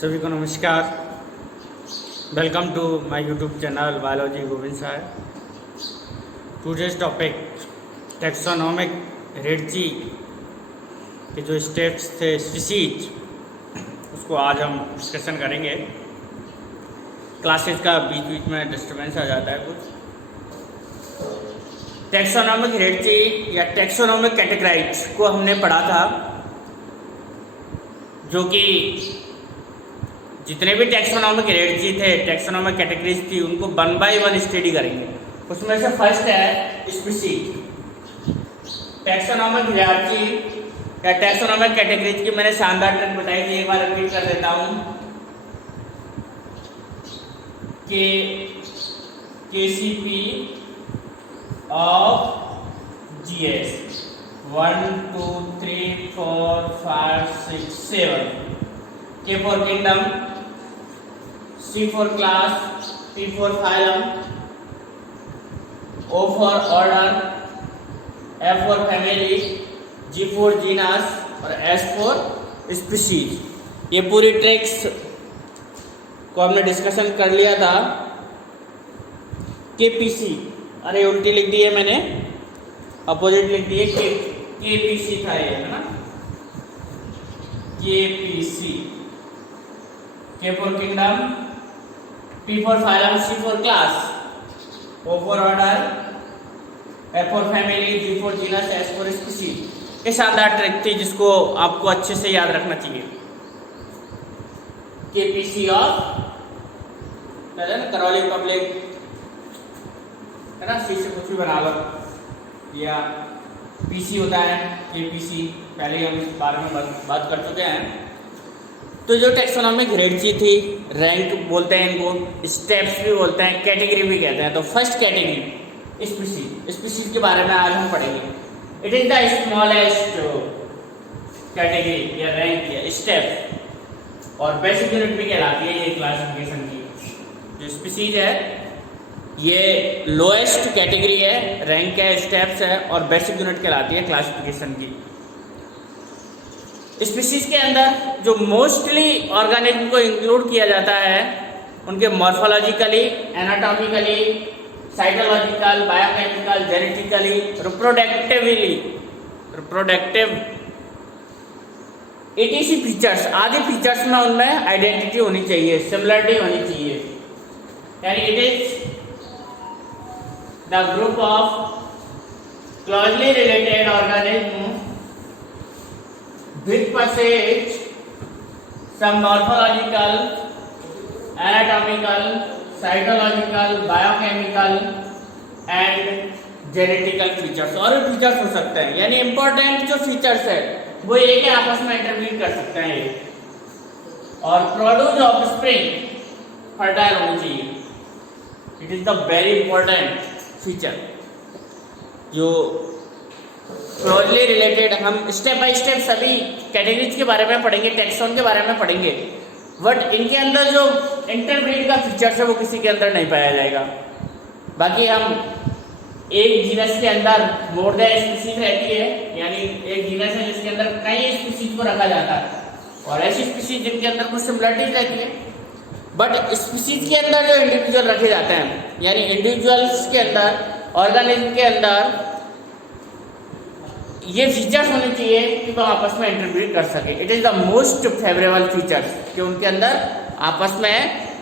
सभी को नमस्कार। Welcome to my YouTube channel biology Govind Sahab. Today's topic taxonomic heredity के जो स्टेप्स थे स्पीशीज, उसको आज हम डिस्कशन करेंगे। क्लासेस का बीच बीच में डिस्टर्बेंस आ जाता है कुछ। टैक्सोनॉमिक हेरेडिटी या टैक्सोनॉमिक कैटेगराइज को हमने पढ़ा था, जो कि जितने भी टैक्सोनॉमिक हेरेडिटी थे, टैक्सोनॉमिक कैटेगरीज थी, उनको वन बाय वन स्टडी करेंगे। उसमें से फर्स्ट है स्पीशीज। टैक्सोनॉमिक हेरेडिटी या टैक्सोनॉमिक कैटेगरीज की मैंने शानदार ट्रिक बताई थी, एक बार रिपीट कर देता हूँ कि KCP of GS 1 2 3 4 5 6 7, K for kingdom, C for class, P for phylum, O for order, F for family, G for genus और S for species। ये पूरी ट्रिक्स को हमने डिस्कशन कर लिया था। KPC, अरे उल्टी लिख दी है मैंने, अपोजिट लिख दी है। KPC था ये, है ना, KPC। K for kingdom, P for phylum, C for class, O for order, F for family, G for genus, S for species। ये शानदार ट्रिक थी जिसको आपको अच्छे से याद रखना चाहिए। KPC ऑफ करौली पब्लिक, है ना, सी से कुछ भी बना लो, या PC होता है KPC, पहले ही हम इस बारे में बात कर चुके हैं। तो जो टैक्सोनॉमिक हेरेडिटी थी, रैंक बोलते हैं इनको, स्टेप्स भी बोलते हैं, कैटेगरी भी कहते हैं। तो फर्स्ट कैटेगरी स्पीशीज। स्पीशीज के बारे में आज हम पढ़ेंगे। It is the smallest category या रैंक या स्टेप, और बेसिक यूनिट भी कहलाती है ये क्लासिफिकेशन की। जो स्पीशीज है ये लोएस्ट कैटेगरी है, रैंक है, स्टेप्स है, और बेसिक यूनिट कहलाती है क्लासिफिकेशन की। स्पीशीज के अंदर जो मोस्टली ऑर्गेनिज्म को इंक्लूड किया जाता है, उनके morphologically, anatomically, cytological, biochemical, genetically, reproductive ETC features, आदि फीचर्स में उनमें आइडेंटिटी होनी चाहिए, सिमिलरिटी होनी चाहिए। यानी it is the group of closely related organism with possess some morphological, anatomical, cytological, biochemical and genetical features। और भी फीचर्स हो सकते हैं, यानी इंपॉर्टेंट जो फीचर्स है वो एक आपस में इंटरमीट कर सकते हैं ये। और प्रोड्यूस ऑफस्प्रिंग फर्टाइल होनी चाहिए। It is the very important feature जो क्लोजली रिलेटेड। हम स्टेप बाय स्टेप सभी कैटेगरीज के बारे में पढ़ेंगे, टैक्सोन के बारे में पढ़ेंगे, बट इनके अंदर जो इंटरब्रीड का फीचर्स है वो किसी के अंदर नहीं पाया जाएगा। बाकी हम एक जीनस के अंदर मोर देन स्पीशीज रहती है, यानी एक जीनस है जिसके अंदर कई स्पीशीज को रखा जाता है, और ऐसी स्पीशीज जिनके अंदर कुछ सिमिलरिटीज रहती है। बट स्पीशीज के अंदर जो इंडिविजुअल रखे जाते हैं, यानी इंडिविजुअल्स के अंदर, ऑर्गेनिज्म के अंदर ये फीचर्स होने चाहिए कि वो आपस में इंटरब्रीड कर सके। It is the most favourable features कि उनके अंदर आपस में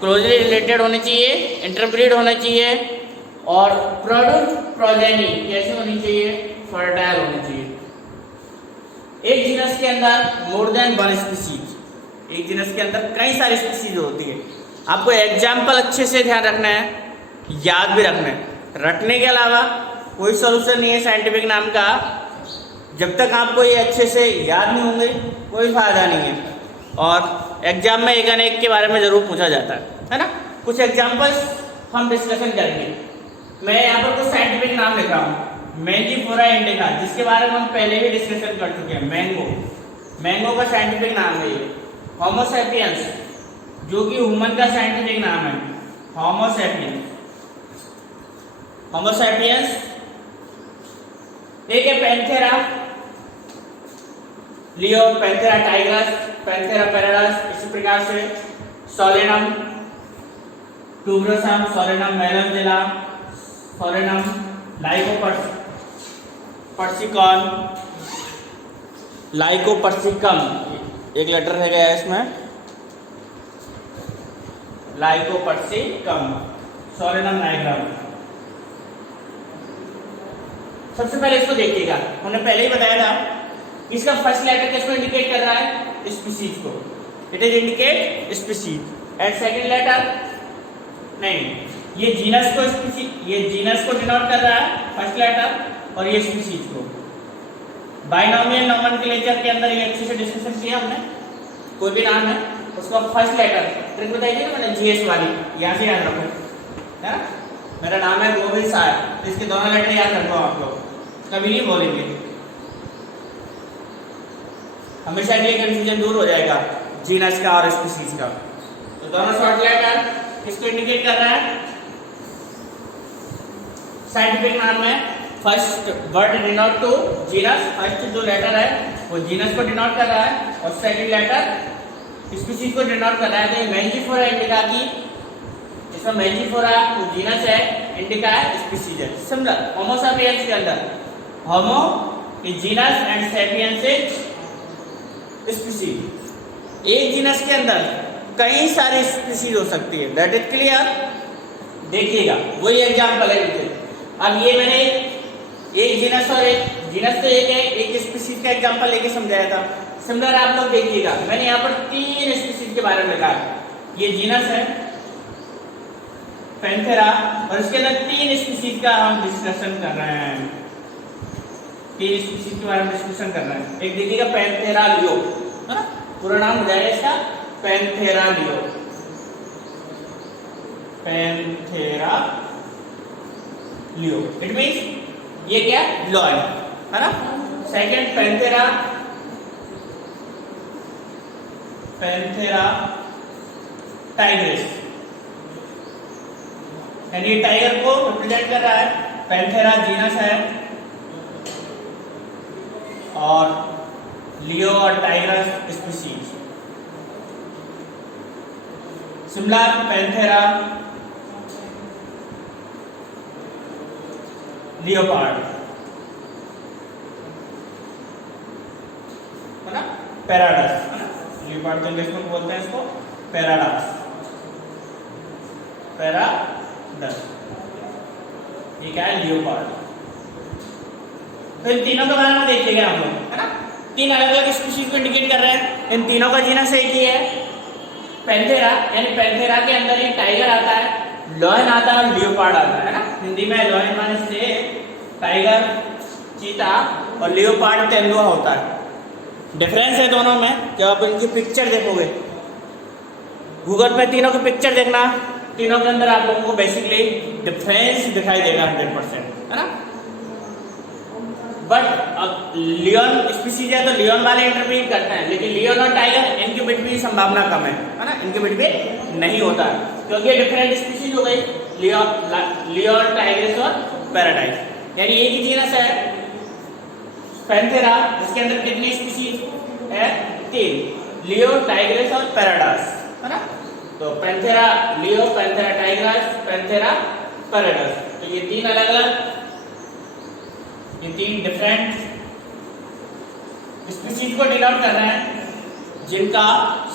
क्लोजली रिलेटेड होने चाहिए, इंटरब्रीड होना चाहिए, और प्रोड्यूस प्रोजेनी कैसे होनी चाहिए, फर्टाइल होनी चाहिए। एक जीनस के अंदर मोर देन वन स्पीशीज, एक जीनस के अंदर कई सारी स्पीशीज होती है। आपको एग्जाम्पल अच्छे से ध्यान रखना है, याद भी रखना है। रटने के अलावा कोई सोल्यूशन नहीं है साइंटिफिक नाम का। जब तक आपको ये अच्छे से याद नहीं होंगे कोई फायदा नहीं है। और एग्जाम में एक अनेक के बारे में जरूर पूछा जाता है ना। कुछ एग्जाम्पल्स हम डिस्कशन करेंगे। मैं यहाँ पर कुछ साइंटिफिक नाम लिख रहा हूँ। मैंजीफोरा इंडिका, जिसके बारे में हम पहले भी डिस्कशन कर चुके हैं। मैंगो का साइंटिफिक नाम है ये। होमो सैपियंस, जो कि ह्यूमन का साइंटिफिक नाम है, होमो सैपियंस। एक है Panthera, leo, Panthera tigris, Panthera pardus, इसी प्रकार से Solanum tuberosum, Solanum melongena, Solanum lycopersicum, lycopersicum एक लेटर रह गया है इसमें, लाइकोपर्सिकम, सोलेनम नाइग्रम। सबसे पहले इसको देखिएगा, हमने पहले ही बताया था इसका फर्स्ट लेटर किसको इंडिकेट कर रहा है, स्पीशीज को, it is indicate species. And second letter नहीं, ये जीनस को स्पीशीज, ये जीनस को डिनोट कर रहा है फर्स्ट लेटर, और ये स्पीशीज को। बाइनोमियल नोमेनक्लेचर के अंदर ये अच्छे से डिस्कशन किया हमने, कोई भी नाम है उसका फर्स्ट लेटर ट्रिक बताइए ना, मैंने जीएस वाली यहाँ से याद रखो, है ना। मेरा नाम है गोविंद साहब, इसके दोनों लेटर याद रखो आप लोग, कभी नहीं भूलेंगे, हमेशा ये कंफ्यूजन दूर हो जाएगा जीनस का और स्पीशीज का। तो दोनों शॉर्ट लेटर किसको इंडिकेट कर रहा है, साइंटिफिक नाम में first word denote to genus, first जो लेटर है वो जीनस को डिनोट कर रहा है, और सेकंड लेटर स्पीशीज को डिनोट कर रहा है। तो मेंजिफेरा इंडिका की, इसमें मेंजिफेरा जो जीनस है, इंडिका है, स्पीशीज है। सिमिलर होमो सैपियंस के अंदर Homo is genus and sapiens is species. एक जीनस के अंदर कई सारी स्पीशीज हो सकती है, दैट इज क्लियर। देखिएगा वही एग्जांपल है नीचे। अब ये मैंने एक जीनस और एक जीनस तो एक है, एक स्पीशीज का एग्जांपल लेके समझाया था। सिमिलर आप लोग देखिएगा, मैंने यहाँ पर 3 स्पीशीज के बारे में लिखा है। ये जीनस है पैंथेरा, और इसके अंदर 3 स्पीशीज का हम डिस्कशन कर रहे हैं, 3 स्पीशीज के बारे में डिस्कशन कर रहे हैं। एक देखिएगा पैंथेरा लियो, है ना, पूरा नाम हो जाएगा इसका Panthera leo, Panthera leo, it means ये क्या लॉयन, है ना। सेकंड पैंथेरा, पैंथेरा टाइग्रिस, यानी ये टाइगर को रिप्रेजेंट कर रहा है। पैंथेरा जीनस है, और लियो और tigris species. Similar Panthera leopard, है ना, पैराडस, है ना, लियोपार्ड तो इंग्लिश में बोलते हैं इसको पैराडस, पैराडस, ये क्या है लियोपार्ड। तो इन तीनों के बारे में देखिएगा हम लोग, है ना, 3 अलग अलग स्पीशीज को इंडिकेट कर रहे हैं। इन तीनों का जीनस एक ही है पैंथेरा, यानी पैंथेरा के अंदर ही टाइगर आता है, लॉयन आता है और लियोपार्ड आता है ना। हिंदी में लॉयन माने से टाइगर, चीता, और लियोपार्ड तेंदुआ होता है। डिफरेंस है दोनों में, जब आप इनकी पिक्चर देखोगे गूगल पे, तीनों की पिक्चर देखना, तीनों के अंदर आप लोगों को बेसिकली डिफरेंस दिखाई देगा 100%, है ना। बट अब लियोन स्पीशीज है तो लियोन वाले इंटरप्रीट करते हैं, लेकिन लियोन और टाइगर इनके बीच में संभावना कम है ना, इनके बीच में नहीं होता है, क्योंकि ये डिफरेंट स्पीशीज हो गई, लियोन, टाइग्रिस और पैराडाइस। यानी एक ही जीनस है पैंथेरा, जिसके अंदर कितनी स्पीशीज है, 3, लियो, टाइग्रिस और पैराडाइस, है ना। तो Panthera leo, Panthera Tigris, Panthera paradise, तो ये 3 अलग अलग, ये 3 डिफरेंट स्पीशीज को डिनोट कर रहे हैं, जिनका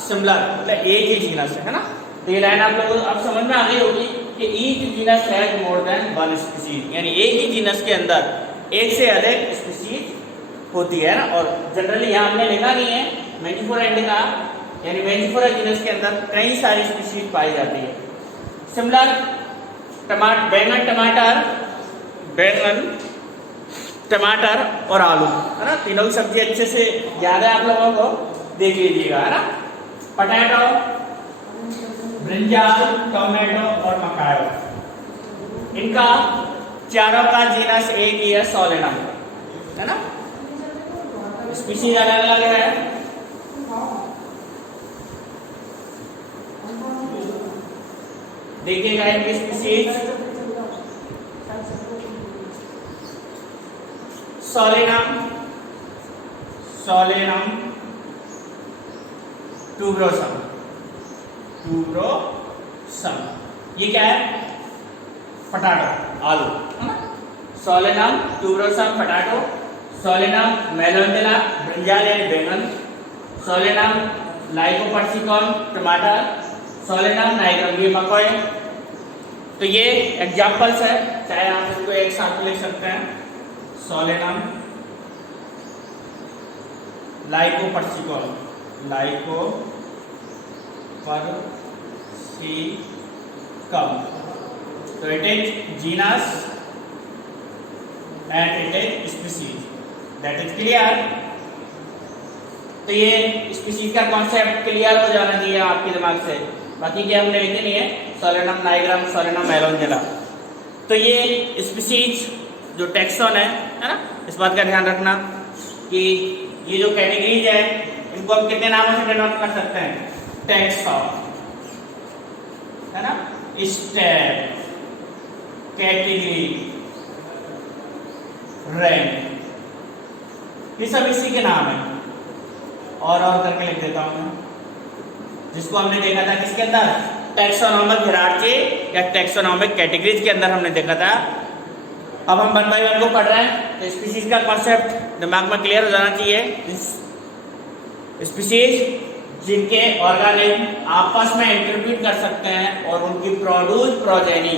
सिमिलर मतलब एक ही जीनस है ना। तो ये लाइन आप लोगों को अब समझ में आ गई होगी कि each genus has more than 1 species, यानी एक ही जीनस के अंदर एक से अधिक स्पीशीज होती है ना। और जनरली यहाँ हमने लिखा नहीं है मेंजिफेरा इंडिका, यानी मेंजिफेरा जीनस के अंदर कई सारी स्पीशीज पाई जाती है। सिमिलर बैंगन, टमाटर और आलू, है ना, तीनों की सब्जी अच्छे से याद है आप लोगों को, देख लीजिएगा, है ना। पोटैटो, ब्रिंजाल, टोमेटो और मकायो, इनका चारों का जीनस एक ही है, सोलेनम, है ना। स्पीशीज अलग अलग है, देखिएगा इनकी स्पीशीज सोलेनम, ट्यूबरोसम, ट्यूबरोसम। ये क्या है? पोटैटो, आलू, है ना। Solanum tuberosum potato, Solanum melongena brinjal यानी बैंगन, सोलेनम लाइकोपर्सिकॉन टमाटर, सोलेनम नाइग्रम ये मकई। तो ये एग्जाम्पल्स है, चाहे आप इसको एक साथ लिख सकते हैं। सोलेनम लाइकोपर्सिकॉन, लाइकोपर्सिकम, तो it is genus and it is species, that is clear. तो ये स्पीसीज का कॉन्सेप्ट क्लियर हो जाना चाहिए आपके दिमाग से, बाकी क्या हमने लिखे नहीं है। Solanum nigrum, Solanum melongena. तो ये स्पीसीज जो टैक्सॉन है ना, इस बात का ध्यान रखना कि ये जो कैटेगरीज है इनको हम कितने नामों से डिनोट कर सकते हैं? टैक्सॉन, है ना, स्टेप, कैटेगरी, रैंक, ये सब इसी के नाम है। और करके लिख देता हूं मैं, जिसको हमने देखा था किसके अंदर? टैक्सोनॉमिक हायरार्की या टैक्सोनॉमिक कैटेगरीज के अंदर हमने देखा था। अब हम 1 बाय 1 को पढ़ रहे हैं, तो स्पीसीज का कॉन्सेप्ट दिमाग में क्लियर हो जाना चाहिए। स्पीसीज जिनके ऑर्गेनिज्म आपस में इंटरब्रीड कर सकते हैं और उनकी प्रोड्यूस प्रोजेनी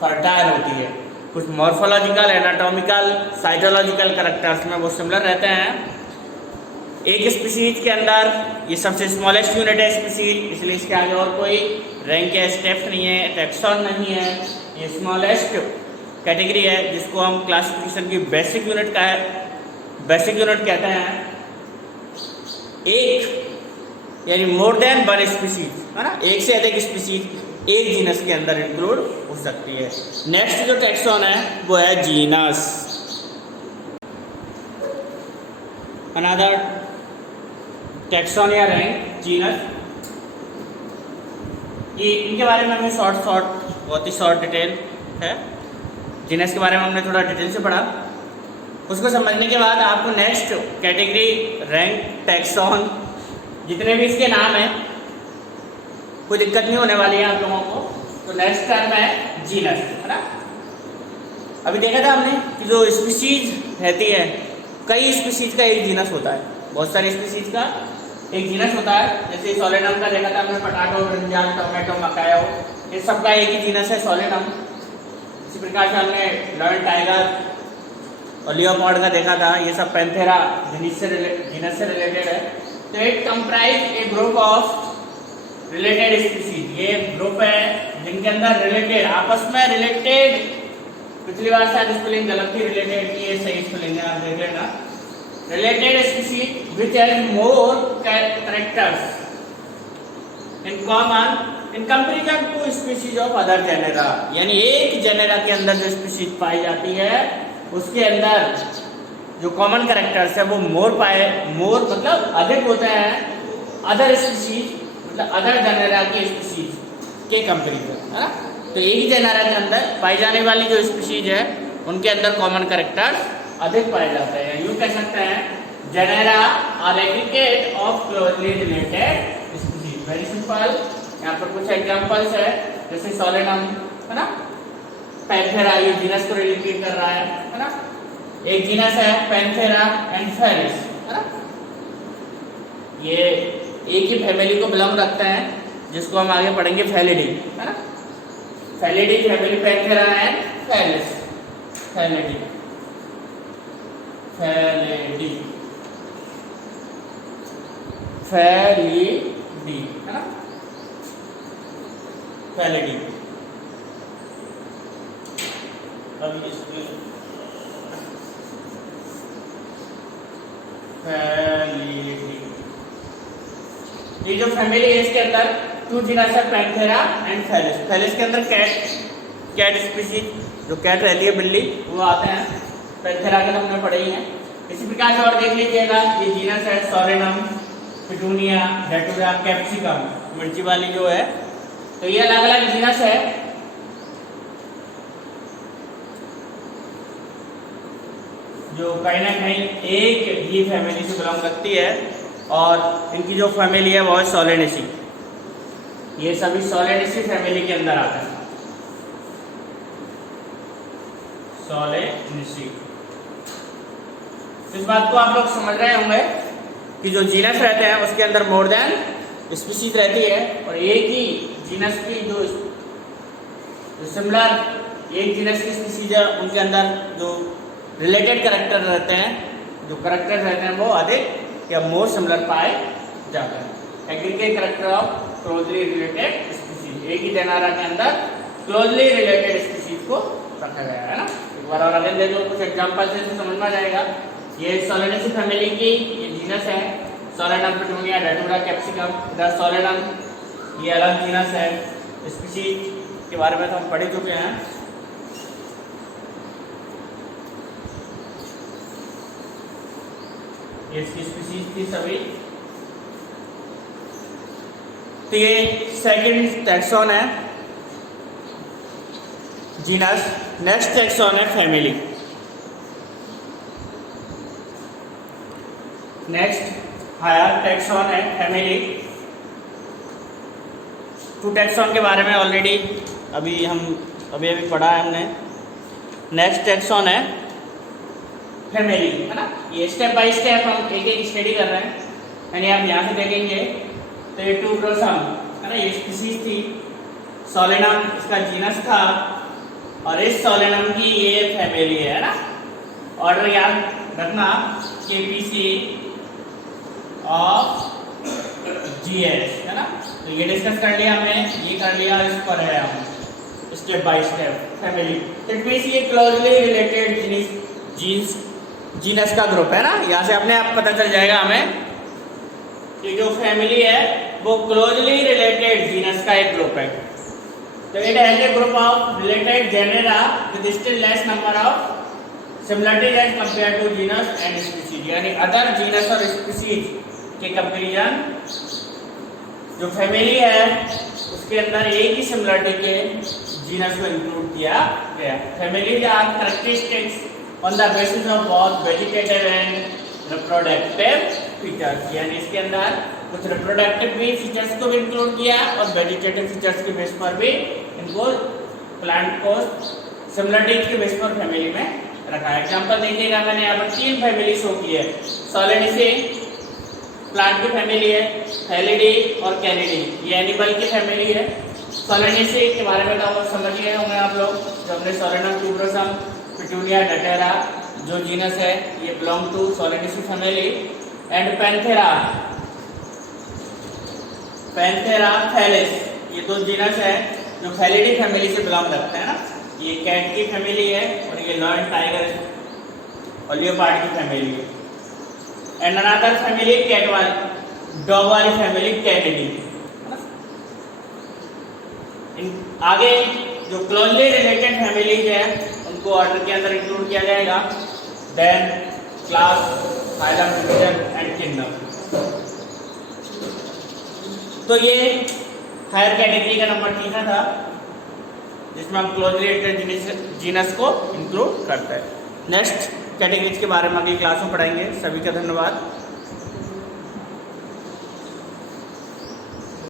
फर्टाइल होती है। कुछ मॉर्फोलॉजिकल, एनाटॉमिकल, साइटोलॉजिकल कैरेक्टर्स में वो सिमिलर रहते हैं। एक स्पीसीज के अंदर ये सबसे स्मॉलेस्ट यूनिट है स्पीसीज, इसलिए इसके आगे और कोई रैंक या स्टेप नहीं है, टैक्सॉन नहीं है। ये स्मॉलेस्ट कैटेगरी है जिसको हम क्लासिफिकेशन की बेसिक यूनिट का है, बेसिक यूनिट कहते हैं। एक यानी मोर देन वन स्पीसीज, है ना, एक से अधिक स्पीसीज एक जीनस के अंदर इंक्लूड हो सकती है। नेक्स्ट जो टैक्सॉन है वो है जीनस। अनदर टैक्सॉन या रैंक जीनस, ये इनके बारे में हमें बहुत ही शॉर्ट डिटेल है। जीनस के बारे में हमने थोड़ा डिटेल से पढ़ा, उसको समझने के बाद आपको नेक्स्ट कैटेगरी, रैंक, टैक्सॉन, जितने भी इसके नाम हैं कोई दिक्कत नहीं होने वाली है आप लोगों को। तो नेक्स्ट टर्म है जीनस, है ना। अभी देखा था हमने कि जो स्पीसीज रहती है, कई स्पीसीज का एक जीनस होता है, बहुत सारी स्पीसीज का एक जीनस होता है। जैसे सोलेनम का देखा था हमने, पोटैटो, ब्रिंजाल, टोमेटो, मकायो, ये सब का एक ही जीनस है सोलेनम। इसी प्रकार से हमने लॉयन टाइगर और लियोपार्ड का देखा था, ये सब पैंथेरा जीनस से रिलेटेड है। तो it comprise A group of related species, ये ग्रुप है जिनके अंदर रिलेटेड, आपस में रिलेटेड, पिछली बार शायद स्पेलिंग गलत थी, रिलेटेड की, ये सही स्पेलिंग है, आप देख लेना। Related species which has more characters in common in comparison to species of other genera, यानी एक जेनेरा के अंदर जो स्पीसीज पाई जाती है उसके अंदर जो कॉमन कैरेक्टर्स है वो मोर मतलब अधिक होते हैं अदर स्पीसीज, मतलब अदर जेनेरा के स्पीसीज के कंपेरिजन, है ना। तो एक ही जेनेरा के अंदर पाई जाने वाली जो स्पीसीज है उनके अंदर कॉमन कैरेक्टर्स अधिक पाए जाते हैं। यूं कह सकते हैं genera are aggregate of closely related species. Very simple, यहाँ पर कुछ एग्जांपल्स है, जैसे सोलेनम, है ना, पैंथेरा, ये जीनस को रिलेट कर रहा है ना। एक जीनस है पैंथेरा एंड फेलिस, है ना, ये एक ही फैमिली को बिलोंग रखते हैं, जिसको हम आगे पढ़ेंगे फेलिडी, है ना। Felidae family, Panthera and Felis, Felidae, Felidae, Felidae, है ना, फेलिडी। अब इसकी फेलिडी, ये जो फैमिली है इसके अंदर टू जीनस है, पैंथेरा एंड फेलिस। फेलिस के अंदर कैट स्पीसीज, जो कैट रहती है बिल्ली, वो आते हैं। पैंथेरा के हमने पढ़े ही हैं। इसी प्रकार से और देख लीजिएगा, ये जीनस है सोलेनम, पिटूनिया, डेटुरा, कैप्सिकम, मिर्ची वाली जो है। तो ये अलग अलग जीनस है। जो कहीं ना कहीं एक ही फैमिली से बिलोंग रखती है। और इनकी जो फैमिली है वो है सोलेनेसी। ये सभी सोलेनेसी फैमिली के अंदर आते हैं। सोलेनेसी। इस बात को आप लोग समझ रहे होंगे कि जो जीनस रहते हैं उसके अंदर मोर देन स्पीशीज रहती है, और एक ही जीनस की जो सिमिलर एक जीनस की स्पीशीज है उनके अंदर जो रिलेटेड कैरेक्टर रहते हैं, जो कैरेक्टर रहते हैं वो अधिक या मोर सिमिलर पाए जाते हैं। Aggregate character of closely related species, एक ही जेनारा के अंदर क्लोजली रिलेटेड स्पीशीज को रखा गया है ना। एक बार और अगर दे दो कुछ एग्जांपल से समझ में आ जाएगा। ये सोलेनेसी फैमिली की ये जीनस है, सोलेनम पेटूनिया डेटूरा कैप्सिकम। इधर सोलेनम ये अलग जीनस है। स्पीशीज के बारे में तो हम पढ़ चुके हैं। ये इसकी स्पीशीज थी सभी। तो ये सेकंड टैक्सॉन है जीनस। नेक्स्ट टैक्सॉन है फैमिली। नेक्स्ट हायर टैक्सॉन है फैमिली। टू टैक्सॉन के बारे में ऑलरेडी अभी पढ़ा है हमने। नेक्स्ट टैक्सॉन है फैमिली, है ना। ये स्टेप बाय स्टेप हम एक एक स्टडी कर रहे हैं। यानी आप यहाँ से देखेंगे तो ये टूब्रोसम है ना, ये स्पीशीज थी। सोलेनम इसका जीनस था, और इस सोलेनम की ये फैमिली है ना। ऑर्डर याद रखना KPC ऑफ GS, है ना। तो ये डिस्कस कर लिया हमने, ये कर लिया, इस पर है हम step by step family. It means ये क्लोजली रिलेटेड जीनस का ग्रुप है ना। यहाँ से अपने आप पता चल जाएगा हमें कि जो फैमिली है वो क्लोजली रिलेटेड जीनस का एक ग्रुप है। तो it has a group of related genera with still less number of similarities as compare to genus and species. यानी अदर जीनस और स्पीशीज के कंपैरिजन जो फैमिली है उसके अंदर एक ही सिमिलरिटी के जीनस को इंक्लूड किया गया। Families are characteristics on the basis of both vegetative and reproductive features. यानी इसके अंदर कुछ रिप्रोडक्टिव भी फीचर्स को भी इंक्लूड किया और वेजिटेटिव फीचर्स के बेस पर भी इनको प्लांट को सिमिलरिटीज के बेस पर फैमिली में रखा है। एग्जांपल देखिएगा, मैंने यहाँ पर 3 फैमिली शो की है। सोलेनेसी प्लांट की फैमिली है, थैलिडी और कैनिडी ये एनिमल की फैमिली है। सोलेनेसी के बारे में तो समझ गए होंगे आप लोग, जो हमने सोलेनम ट्यूबरोसम पेटूनिया डेटेरा जो जीनस है ये belong to Solanaceae family. And Panthera थैलिस ये 2 जीनस है जो थैलिडी फैमिली से बिलोंग रखते हैं ना। ये कैट की फैमिली है और ये लॉयन टाइगर और लियोपार्ड की फैमिली है। एंड अनदर फैमिली कैट वाली डॉग वाली फैमिली कैनिडी। आगे जो क्लोजली रिलेटेड फैमिलीज है उनको ऑर्डर के अंदर इंक्लूड किया जाएगा। Then class, phylum, division and kingdom. तो ये हायर कैटेगरी का नंबर 3 था जिसमें हम क्लोजली रिलेटेड जीनस को इंक्लूड करते हैं। नेक्स्ट कैटेगरीज के बारे में अगली क्लास में पढ़ाएंगे। सभी का धन्यवाद।